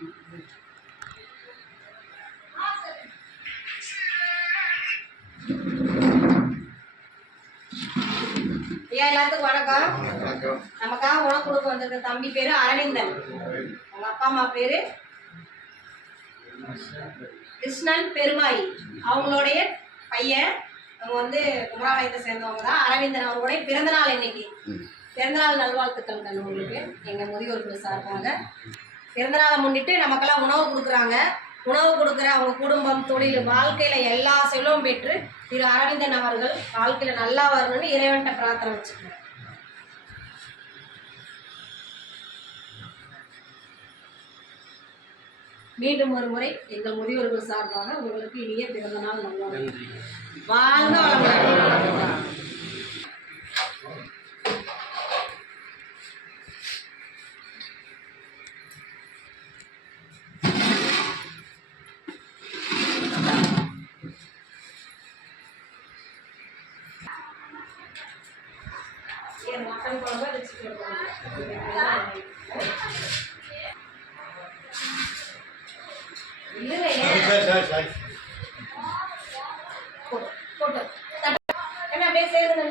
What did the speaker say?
ஐயா எல்லாத்துக்கும் வணக்கம். நமக்காக உணவு கொடுக்க வந்திருக்க தம்பி பேரு அரவிந்தன், அவங்க அப்பா அம்மா பேரு கிருஷ்ணன் பெருமாயி, அவங்களுடைய பையன். அவங்க வந்து குமராலயத்தை சேர்ந்தவங்க தான். அரவிந்தன் அவங்களுடைய பிறந்தநாள் இன்னைக்கு. பிறந்தநாள் நல்வாழ்த்துக்கள் கண்ணு உங்களுக்கு எங்கள் முதியோர்கள் சார்பாக. பிறந்தநாளை முன்னிட்டு நமக்கெல்லாம் உணவு கொடுக்குறாங்க. உணவு கொடுக்குற அவங்க குடும்பம், தொழில், வாழ்க்கையில் எல்லா செல்வம் பெற்று திரு அரவிந்தன் அவர்கள் வாழ்க்கையில் நல்லா வரணும்னு இறைவன்கிட்ட பிரார்த்தனை வச்சுக்கிறேன். மீண்டும் ஒரு முறை எங்கள் முதியோர்கள் சார்பாக உங்களுக்கு இனிய பிறந்தநாள் நல்வாழ்த்துக்கள். வாழ்க வளமுடன். மட்டன் குழம்பு வச்சுட்டு போட்டு என்ன அப்படியே சேர்ந்து